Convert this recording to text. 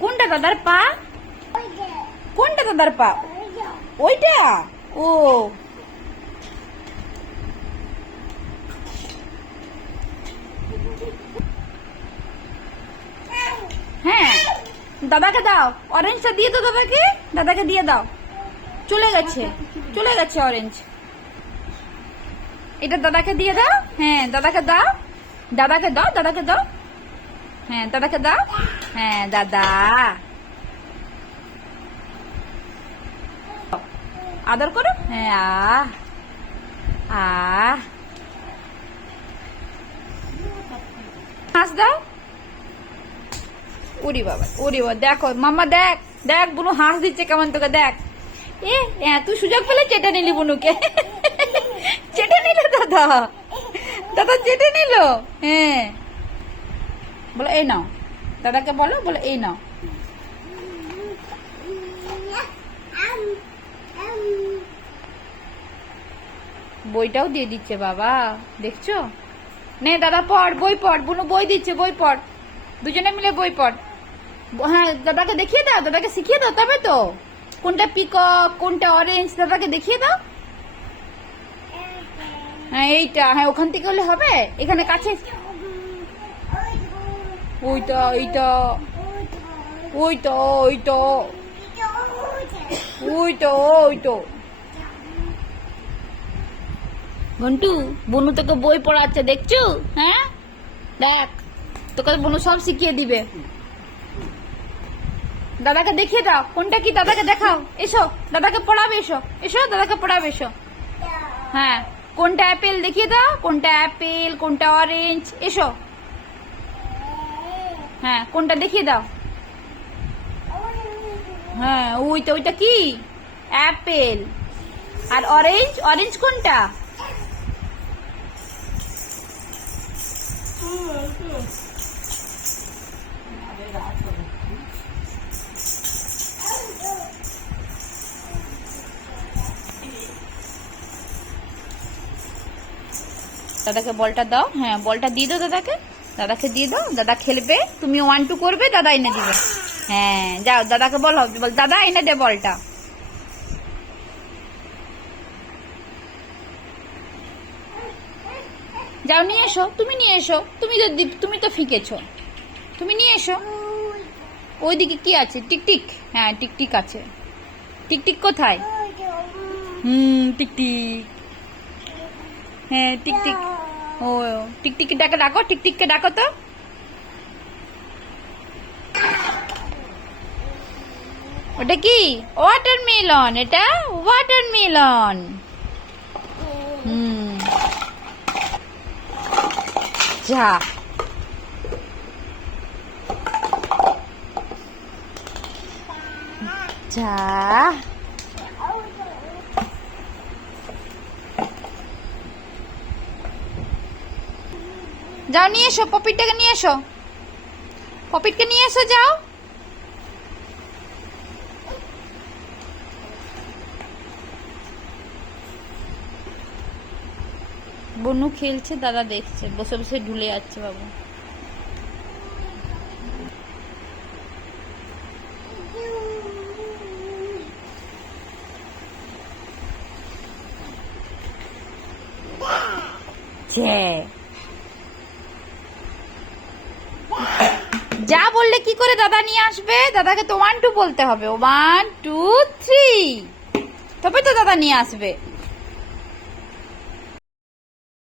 কোনটা দাদার পা? কোনটা দাদার পা? ওইটা? ও। হ্যাঁ দাদাকে দাও। অরেঞ্জটা দিয়ে দাও দাদাকে। দাদাকে দিয়ে দাও। চলে গেছে। চলে গেছে অরেঞ্জ। এটা দাদাকে দিয়ে দাও। হ্যাঁ দাদাকে দাও। দাদাকে দাও দাদাকে দাও। হ্যাঁ দাদাকে দাও। হ্যাঁ দাদা। আদর করো। হ্যাঁ আ আ হাস দাও। ওরি বাবা ওরি বাবা, দেখো, মাম্মা দেখ দেখ, বুনু হাঁস দিচ্ছে কেমন তোকে, দেখ। এ তুই সুযোগ পেলে চেটে নিলি বুনুকে। চেটে নিল দাদা। দাদা চেটে নিল। হ্যাঁ। বলো, এই নাও। দাদাকে বলো বলো, এই নাও। বইটাও দিয়ে দিচ্ছে বাবা, দেখছ? নে দাদা, পড়, বই পড়, বুনু বই দিচ্ছে, বই পড়। দুজনে মিলে বই পড়। হ্যাঁ দাদাকে দেখিয়ে দাও, দাদাকে শিখিয়ে দাও, তবে তো। কোনটা পিকক, কোনটা অরেঞ্জ দাদাকে দেখিয়ে দাও। হ্যাঁ এইটা হ্যাঁ ওখান থেকে হলে হবে। এখানে কাছে ওইটা, এইটা, ওইটা ওইটা ওইটা ওইটা। ঘন্টু, বনু তোকে বই পড়াচ্ছে, দেখছ? হ্যাঁ? দেখ, তোকে বনু সব শিখিয়ে দিবে। দাদাকে দেখিয়ে দাও, কোনটা কি? দাদাকে দেখাও। এসো, দাদাকে পড়াবে, এসো। এসো, দাদাকে পড়াবে, এসো। হ্যাঁ কোনটা অ্যাপেল দেখিয়ে দাও, কোনটা অ্যাপেল, কোনটা অরেঞ্জ, এসো। হ্যাঁ কোনটা দেখিয়ে দাও। হ্যাঁ ওইটা ওইটা কি? অ্যাপেল। আর অরেঞ্জ অরেঞ্জ কোনটা? দাদাকে বলটা দাও। হ্যাঁ বলটা দিয়ে দাও দাদাকে। দাদাকে দিয়ে দাও, দাদা খেলবে তুমি ওয়ান টু করবে, দাদা এনে দিবে। হ্যাঁ যাও, দাদাকে বলো, বল, দাদা এনে দে বলটা। যাও, নিয়ে এসো, তুমি নিয়ে এসো, তুমি তো তুমি তো ফিকেছো। তুমি নিয়ে এসো। ওইদিকে কি আছে? টিকটিক? হ্যাঁ টিকটিক আছে। টিকটিক কোথায়? হুম, টিকটিক। হ্যাঁ টিকটিক। ও, টিকটিকি ডাকে, ডাকো, টিকটিককে ডাকো তো। ওটা কি? ওয়াটার মেলন এটা? ওয়াটার মেলন হুম। যা। যা। যাও নিয়ে এসো পপিটটাকে নিয়ে এসো। পপিটকে নিয়ে এসো যাও। বনু খেলছে দাদা দেখছে। বসে বসে ঢুলে যাচ্ছে বাবু। ছে। যা বললে কি করে দাদা নিয়ে আসবে? দাদাকে তো ওয়ান টু বলতে হবে। ওয়ান টু থ্রি তবে তো দাদা নিয়ে আসবে।